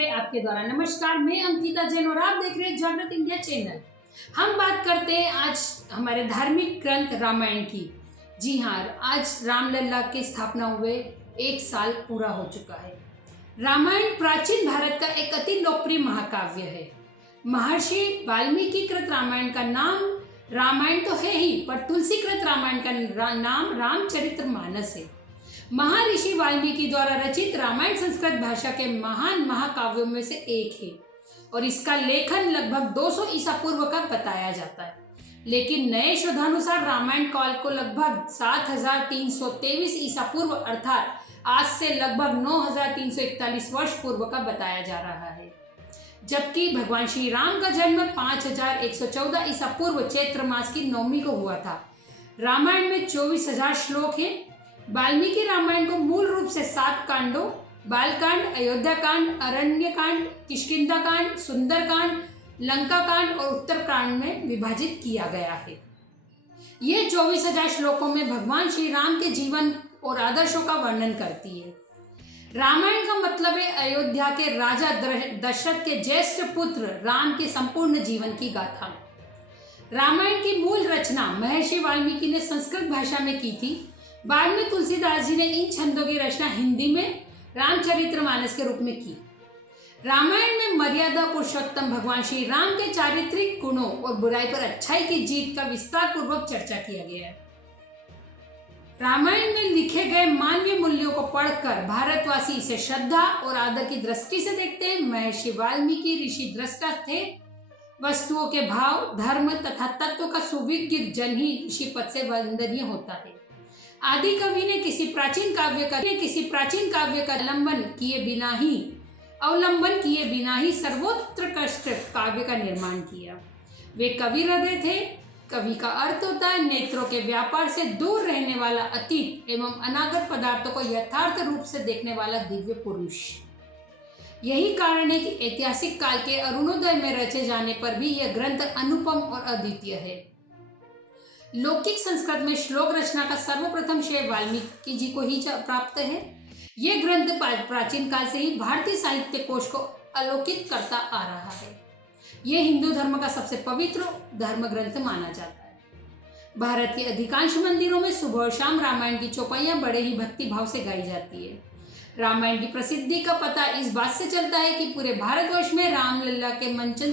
Today आपके द्वारा। नमस्कार, मैं अंकिता जैन और आप देख रहे हैं जागृत इंडिया चैनल। हम बात करते हैं आज हमारे धार्मिक ग्रंथ रामायण की। जी हाँ, आज रामलला की स्थापना हुए 1 साल पूरा हो चुका है। रामायण प्राचीन भारत का एक अति लोकप्रिय महाकाव्य है। महर्षि वाल्मीकि कृत रामायण का नाम रामायण तो है ही, पर तुलसीकृत रामायण का नाम रामचरितमानस है। महर्षि वाल्मीकि द्वारा रचित रामायण संस्कृत भाषा के महान महाकाव्यों में से एक है और इसका लेखन लगभग 200 ईसा पूर्व का बताया जाता है। लेकिन नए शोधानुसार रामायण काल को लगभग 7323 ईसा पूर्व अर्थात आज से लगभग 9341 वर्ष पूर्व का बताया जा रहा है, जबकि भगवान श्री राम का जन्म 5114 ईसा पूर्व चैत्र मास की नवमी को हुआ था। रामायण में 24,000 श्लोक हैं। वाल्मीकि रामायण को मूल रूप से 7 कांडों बालकांड, अयोध्या कांड, अरण्य कांड, किष्किंधा कांड, सुंदरकांड, लंका कांड और उत्तरकांड में विभाजित किया गया है। ये 24,000 श्लोकों में भगवान श्री राम के जीवन और आदर्शों का वर्णन करती है। रामायण का मतलब है अयोध्या के राजा दशरथ के ज्येष्ठ पुत्र राम के संपूर्ण जीवन की गाथा। रामायण की मूल रचना महर्षि वाल्मीकि ने संस्कृत भाषा में की थी। बाद में तुलसीदास जी ने इन छंदों की रचना हिंदी में रामचरितमानस के रूप में की। रामायण में मर्यादा पुरुषोत्तम भगवान श्री राम के चारित्रिक गुणों और बुराई पर अच्छाई की जीत का विस्तार पूर्वक चर्चा किया गया है। रामायण में लिखे गए मानवीय मूल्यों को पढ़कर भारतवासी इसे श्रद्धा और आदर की दृष्टि से देखते हैं। महर्षि वाल्मीकि ऋषि दृष्टा थे। वस्तुओं के भाव, धर्म तथा तत्व का सुविज्ञ जन ही ऋषि पद से वंदनीय होता है। आदि कवि ने किसी प्राचीन काव्य का अवलंबन किए बिना ही सर्वोत्कृष्ट काव्य का निर्माण किया। वे कवि हृदय थे। कवि का अर्थ होता है नेत्रों के व्यापार से दूर रहने वाला अतीत एवं अनागत पदार्थों को यथार्थ रूप से देखने वाला दिव्य पुरुष। यही कारण है कि ऐतिहासिक काल के अरुणोदय में रचे जाने पर भी यह ग्रंथ अनुपम और अद्वितीय है। लौकिक संस्कृत में श्लोक रचना का सर्वप्रथम श्रेय वाल्मीकि जी को ही प्राप्त है। यह ग्रंथ प्राचीन काल से ही भारतीय साहित्य कोश को आलोकित करता आ रहा है। यह हिंदू धर्म का सबसे पवित्र धर्म ग्रंथ माना जाता है। भारत के अधिकांश मंदिरों में सुबह और शाम रामायण की चौपाइयां बड़े ही भक्ति भाव से गाई जाती है। रामायण की प्रसिद्धि का पता इस बात से चलता है कि पूरे भारतवर्ष में रामलीला का मंचन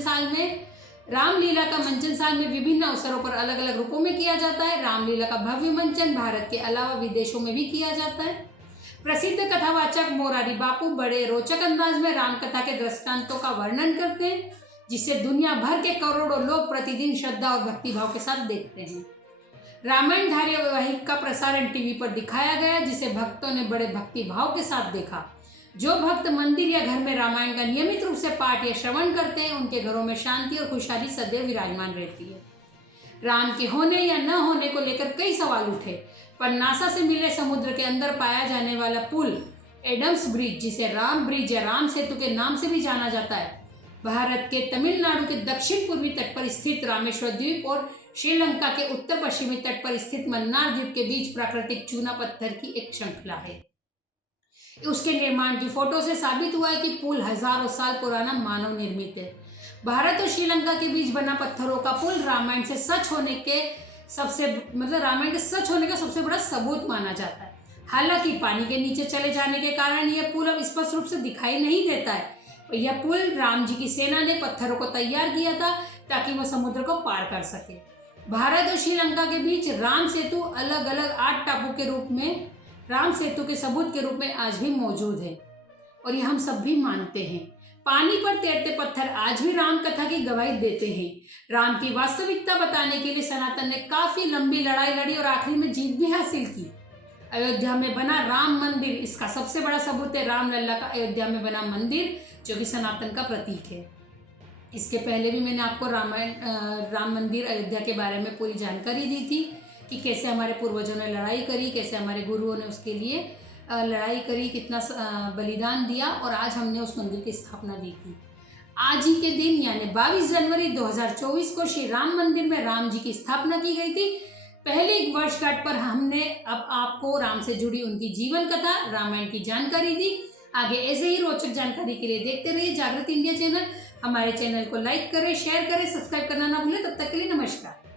साल में विभिन्न अवसरों पर अलग अलग रूपों में किया जाता है। रामलीला का भव्य मंचन भारत के अलावा विदेशों में भी किया जाता है। प्रसिद्ध कथावाचक मोरारी बापू बड़े रोचक अंदाज में रामकथा के दृष्टांतों का वर्णन करते हैं, जिसे दुनिया भर के करोड़ों लोग प्रतिदिन श्रद्धा और भक्तिभाव के साथ देखते हैं। रामायण धारावाहिक का प्रसारण टीवी पर दिखाया गया, जिसे भक्तों ने बड़े भक्तिभाव के साथ देखा। जो भक्त मंदिर या घर में रामायण का नियमित रूप से पाठ या श्रवण करते हैं, उनके घरों में शांति और खुशहाली सदैव विराजमान रहती है। राम के होने या न होने को लेकर कई सवाल उठे, पर नासा से मिले समुद्र के अंदर पाया जाने वाला पुल एडम्स ब्रिज, जिसे राम ब्रिज या राम सेतु के नाम से भी जाना जाता है, भारत के तमिलनाडु के दक्षिण पूर्वी तट पर स्थित रामेश्वर द्वीप और श्रीलंका के उत्तर पश्चिमी तट पर स्थित मन्नार द्वीप के बीच प्राकृतिक चूना पत्थर की एक श्रृंखला है। उसके निर्माण की फोटो से साबित हुआ है कि पुल हजारों साल पुराना मानव निर्मित है। भारत और श्रीलंका के बीच बना पत्थरों का पुल रामायण के सच होने का सबसे बड़ा सबूत माना जाता है। हालांकि पानी के नीचे चले जाने के कारण यह पुल अब स्पष्ट रूप से दिखाई नहीं देता है। यह पुल राम जी की सेना ने पत्थरों को तैयार किया था ताकि वह समुद्र को पार कर सके। भारत और श्रीलंका के बीच राम सेतु अलग अलग 8 टापू के रूप में राम सेतु के सबूत के रूप में आज भी मौजूद है और ये हम सब भी मानते हैं। पानी पर तैरते पत्थर आज भी राम कथा की गवाही देते हैं। राम की वास्तविकता बताने के लिए सनातन ने काफी लंबी लड़ाई लड़ी और आखिरी में जीत भी हासिल की। अयोध्या में बना राम मंदिर इसका सबसे बड़ा सबूत है। रामलला का अयोध्या में बना मंदिर, जो कि सनातन का प्रतीक है। इसके पहले भी मैंने आपको राम मंदिर अयोध्या के बारे में पूरी जानकारी दी थी कि कैसे हमारे पूर्वजों ने लड़ाई करी, कैसे हमारे गुरुओं ने उसके लिए लड़ाई करी, कितना बलिदान दिया और आज हमने उस मंदिर की स्थापना भी की। आज ही के दिन यानी 22 जनवरी 2024 को श्री राम मंदिर में राम जी की स्थापना की गई थी। पहले वर्षगांठ पर हमने अब आपको राम से जुड़ी उनकी जीवन कथा रामायण की जानकारी दी। आगे ऐसे ही रोचक जानकारी के लिए देखते रहिए जागृत इंडिया चैनल। हमारे चैनल को लाइक करें, शेयर करें, सब्सक्राइब करना ना भूलें। तब तक के लिए नमस्कार।